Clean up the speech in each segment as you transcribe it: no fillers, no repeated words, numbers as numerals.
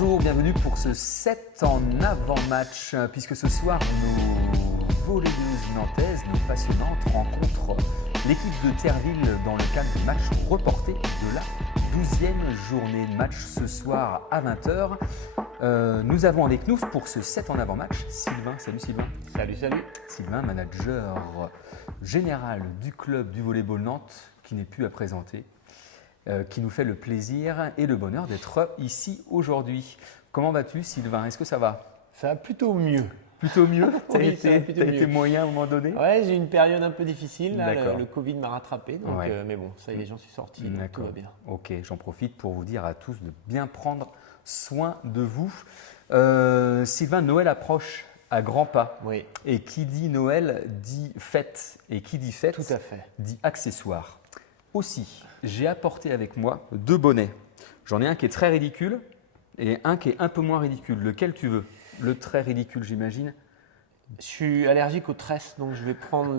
Bonjour, bienvenue pour ce 7 en avant-match, puisque ce soir, nos volleyeuses nantaises, nos passionnantes, rencontrent l'équipe de Terreville dans le cadre du match reporté de la 12e journée de match ce soir à 20h. Nous avons avec nous pour ce 7 en avant-match Sylvain. Salut Sylvain. Salut. Sylvain, manager général du club du volleyball Nantes, qui n'est plus à présenter. Qui nous fait le plaisir et le bonheur d'être ici aujourd'hui. Comment vas-tu Sylvain? Est-ce que ça va? Ça va plutôt mieux. Plutôt mieux? Tu as Oui, ça va été moyen à un moment donné? Ouais, j'ai eu une période un peu difficile. Là, D'accord. le Covid m'a rattrapé. Donc, Ouais. mais bon, ça y est, j'en suis sorti. Donc tout va bien. Ok, j'en profite pour vous dire à tous de bien prendre soin de vous. Sylvain, Noël approche à grands pas. Oui, Et qui dit Noël dit fête. Et qui dit fête tout à fait. dit accessoire. Aussi, j'ai apporté avec moi 2 bonnets. J'en ai un qui est très ridicule et un qui est un peu moins ridicule. Lequel tu veux? Le très ridicule, j'imagine. Je suis allergique aux tresses, donc je vais prendre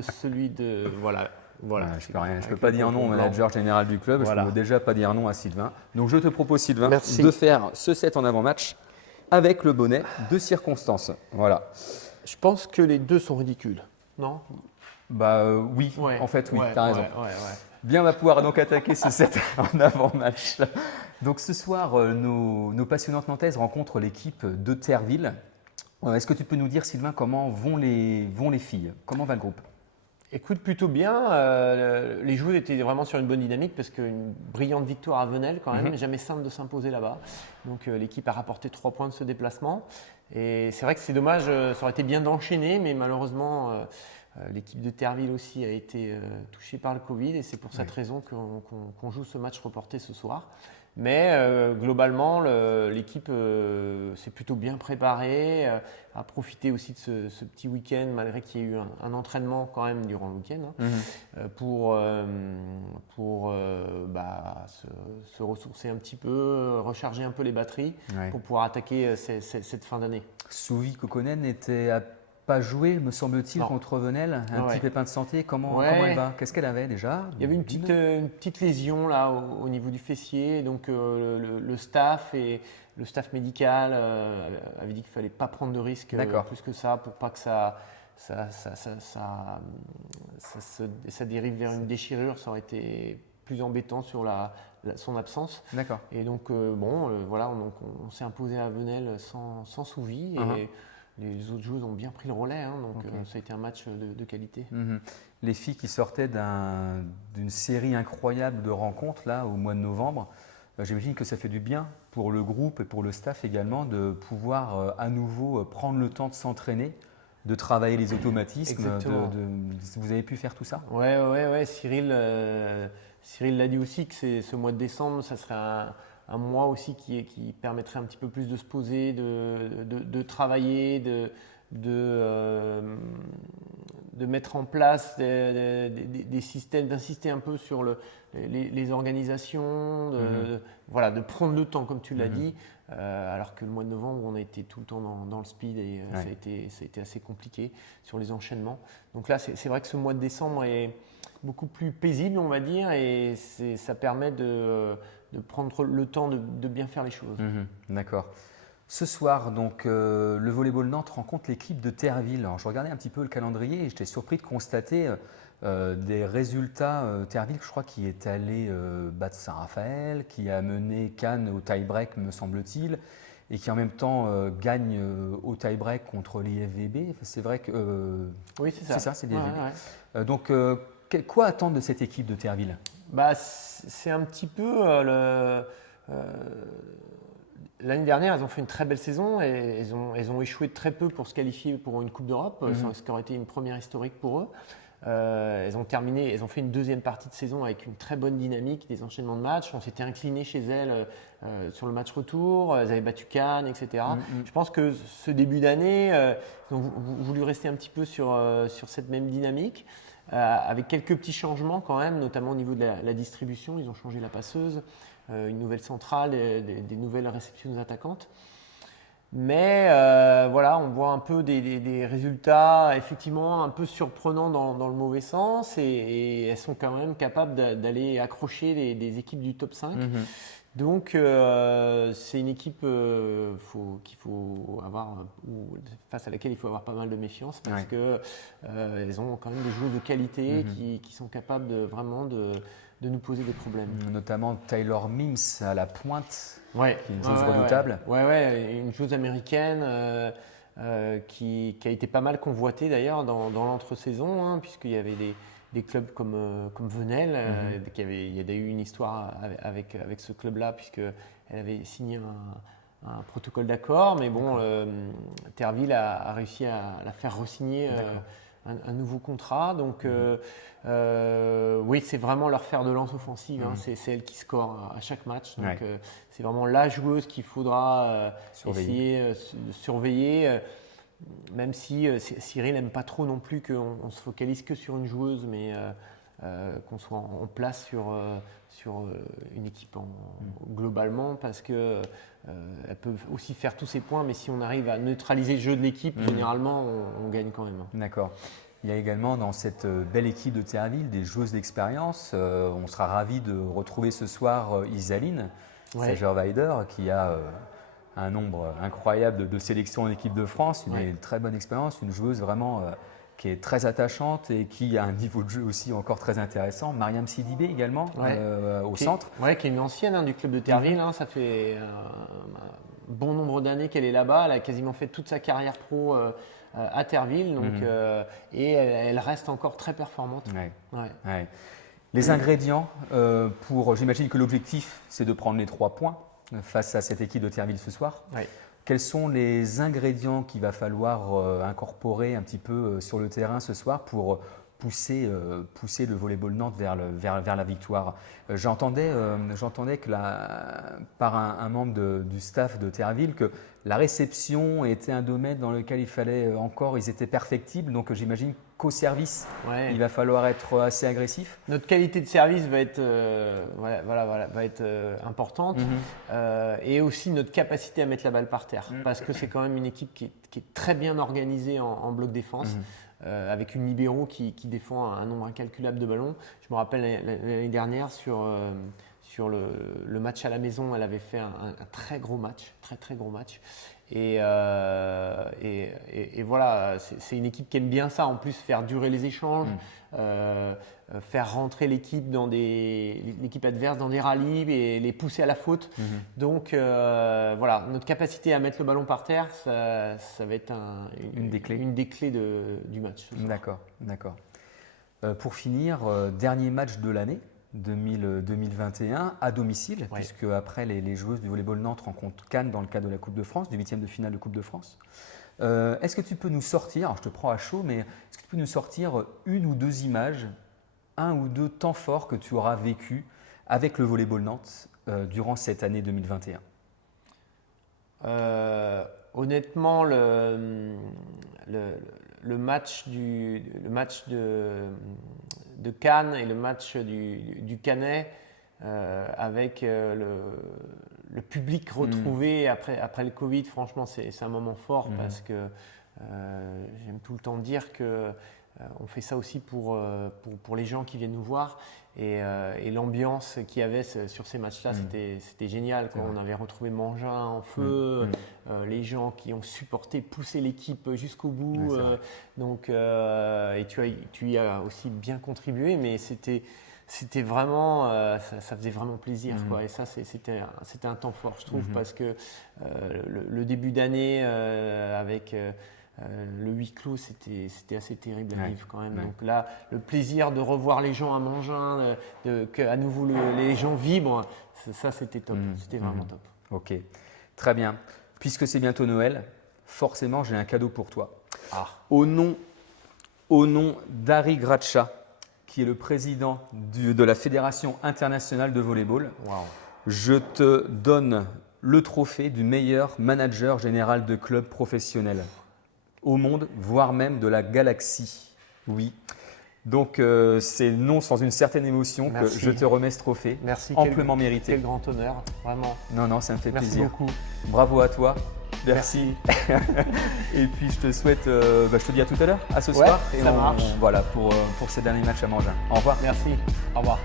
celui de… Voilà. Je peux pas dire non au manager général du club. Voilà. Je ne peux déjà pas dire non à Sylvain. Donc je te propose, Sylvain, Merci. de faire ce set en avant-match avec le bonnet de circonstance. Voilà. Je pense que les deux sont ridicules. Non? Oui, Ouais. en fait, oui, Ouais, tu as raison. Ouais. Bien, on va pouvoir donc attaquer ce set en avant-match. Donc ce soir, nos passionnantes nantaises rencontrent l'équipe de Terreville. Est-ce que tu peux nous dire, Sylvain, comment vont les filles? Comment va le groupe? Écoute, plutôt bien. Les joueurs étaient vraiment sur une bonne dynamique parce qu'une brillante victoire à Venelle quand même, jamais simple de s'imposer là-bas. Donc l'équipe a rapporté 3 points de ce déplacement. Et c'est vrai que c'est dommage, ça aurait été bien d'enchaîner, mais malheureusement l'équipe de Terreville aussi a été touchée par le Covid et c'est pour cette raison qu'on joue ce match reporté ce soir. Mais globalement, l'équipe s'est plutôt bien préparée, a profité aussi de ce petit week-end, malgré qu'il y ait eu un entraînement quand même durant le week-end, pour se ressourcer un petit peu, recharger un peu les batteries pour pouvoir attaquer cette fin d'année. Souvi Kokonen n'était pas joué, me semble-t-il, Non. contre Venelle. Un petit pépin de santé. Comment elle va? Qu'est-ce qu'elle avait déjà? Il y avait une petite lésion là au niveau du fessier, donc le staff médical avait dit qu'il fallait pas prendre de risques plus que ça pour pas que ça dérive vers une déchirure. Ça aurait été plus embêtant sur son absence. D'accord. Et donc on s'est imposé à Venelle sans Souvi et les autres joueuses ont bien pris le relais, donc ça a été un match de qualité. Les filles qui sortaient d'une série incroyable de rencontres là, au mois de novembre, j'imagine que ça fait du bien pour le groupe et pour le staff également de pouvoir à nouveau prendre le temps de s'entraîner, de travailler les automatismes. Vous avez pu faire tout ça? Ouais. Cyril l'a dit aussi que ce mois de décembre, ça serait un mois aussi qui permettrait un petit peu plus de se poser, de travailler, de mettre en place des systèmes, d'insister un peu sur les organisations, de prendre le temps comme tu l'as dit, alors que le mois de novembre on a été tout le temps dans le speed et ça a été assez compliqué sur les enchaînements. Donc là c'est vrai que ce mois de décembre est beaucoup plus paisible on va dire et ça permet de prendre le temps de bien faire les choses. D'accord. Ce soir, donc, le volleyball Nantes rencontre l'équipe de Terreville. Alors, je regardais un petit peu le calendrier et j'étais surpris de constater des résultats. Terreville, je crois, qui est allé battre Saint-Raphaël, qui a mené Cannes au tie-break, me semble-t-il, et qui en même temps gagne au tie-break contre les FVB. C'est vrai que… oui, c'est ça. C'est ça, c'est les FVB. Ouais. Donc, quoi attendre de cette équipe de Terreville? C'est un petit peu l'année dernière, elles ont fait une très belle saison et elles ont échoué très peu pour se qualifier pour une Coupe d'Europe, ce qui aurait été une première historique pour eux. Elles ont fait une deuxième partie de saison avec une très bonne dynamique, des enchaînements de matchs. On s'était incliné chez elles sur le match retour, elles avaient battu Cannes, etc. Je pense que ce début d'année, elles ont voulu rester un petit peu sur cette même dynamique. Avec quelques petits changements quand même, notamment au niveau de la distribution. Ils ont changé la passeuse, une nouvelle centrale, des nouvelles réceptions attaquantes. Mais on voit un peu des résultats effectivement un peu surprenants dans le mauvais sens et elles sont quand même capables d'aller accrocher des équipes du top 5. Donc c'est une équipe qu'il faut avoir, face à laquelle il faut avoir pas mal de méfiance parce que elles ont quand même des joueurs de qualité qui sont capables vraiment de nous poser des problèmes. Notamment Taylor Mims à la pointe, qui est une joueuse redoutable. Une joueuse américaine qui a été pas mal convoitée d'ailleurs dans l'entre-saison, puisqu'il y avait des clubs comme Venelle, il y a eu une histoire avec ce club-là, puisqu'elle avait signé un protocole d'accord, mais bon, Terville a réussi à la faire re-signer un nouveau contrat. Donc oui, c'est vraiment leur fer de lance offensive, c'est elle qui score à chaque match. Donc c'est vraiment la joueuse qu'il faudra essayer de surveiller. Même si Cyril n'aime pas trop non plus qu'on se focalise que sur une joueuse, mais qu'on soit en place sur une équipe globalement, parce qu'elle peut aussi faire tous ses points, mais si on arrive à neutraliser le jeu de l'équipe, généralement on gagne quand même. D'accord. Il y a également dans cette belle équipe de Terville des joueuses d'expérience. On sera ravis de retrouver ce soir Isaline Sager-Weider, qui a un nombre incroyable de sélections en équipe de France, une très bonne expérience, une joueuse vraiment qui est très attachante et qui a un niveau de jeu aussi encore très intéressant. Mariam Sidibé également au centre. Qui est une ancienne du club de Terville, ça fait un bon nombre d'années qu'elle est là-bas, elle a quasiment fait toute sa carrière pro à Terville, donc, et elle reste encore très performante. Les ingrédients j'imagine que l'objectif c'est de prendre les 3 points face à cette équipe de Terville ce soir. Quels sont les ingrédients qu'il va falloir incorporer un petit peu sur le terrain ce soir pour pousser le volleyball Nantes vers la victoire? J'entendais que par un membre du staff de Terville que la réception était un domaine dans lequel ils étaient perfectibles, donc j'imagine qu'au service, il va falloir être assez agressif. Notre qualité de service va être, importante, et aussi notre capacité à mettre la balle par terre, parce que c'est quand même une équipe qui est très bien organisée en bloc défense. Avec une libéro qui défend un nombre incalculable de ballons. Je me rappelle l'année dernière sur le match à la maison, elle avait fait un très gros match, très gros match. Et voilà, c'est une équipe qui aime bien ça. En plus, faire durer les échanges, faire rentrer l'équipe adverse dans des rallyes et les pousser à la faute. Donc voilà, notre capacité à mettre le ballon par terre, ça va être une des clés du match. D'accord. Pour finir, dernier match de l'année 2021 à domicile, puisque après les joueuses du volleyball Nantes rencontrent Cannes dans le cadre de la Coupe de France, du 8e de finale de Coupe de France. Est-ce que tu peux nous sortir, alors je te prends à chaud, mais est-ce que tu peux nous sortir une ou deux images, un ou deux temps forts que tu auras vécu avec le volleyball Nantes durant cette année 2021? Honnêtement, le match de Cannes et le match du Canet, avec le public retrouvé après le Covid, franchement c'est un moment fort, parce que j'aime tout le temps dire que on fait ça aussi pour les gens qui viennent nous voir, et l'ambiance qu'il y avait sur ces matchs-là, c'était génial. On avait retrouvé Mangin en feu, les gens qui ont supporté, poussé l'équipe jusqu'au bout. Donc, et tu y as aussi bien contribué, mais c'était vraiment, ça faisait vraiment plaisir, et ça c'était un temps fort, je trouve, parce que le début d'année avec le huis clos, c'était assez terrible à vivre quand même. Donc là, le plaisir de revoir les gens à Mangin, qu'à nouveau les gens vibrent, ça c'était top, c'était vraiment top. Ok, très bien. Puisque c'est bientôt Noël, forcément j'ai un cadeau pour toi. Au nom d'Ari Gracha, qui est le président de la Fédération internationale de volleyball, je te donne le trophée du meilleur manager général de club professionnel au monde, voire même de la galaxie. Oui. Donc c'est non sans une certaine émotion que je te remets ce trophée. Merci. Amplement mérité. Quel grand honneur, vraiment. Non, ça me fait plaisir. Merci beaucoup. Bravo à toi. Merci. Et puis je te souhaite, je te dis à tout à l'heure, à ce soir. Et ça marche. Voilà pour ces derniers matchs à Mangin. Au revoir. Merci. Au revoir.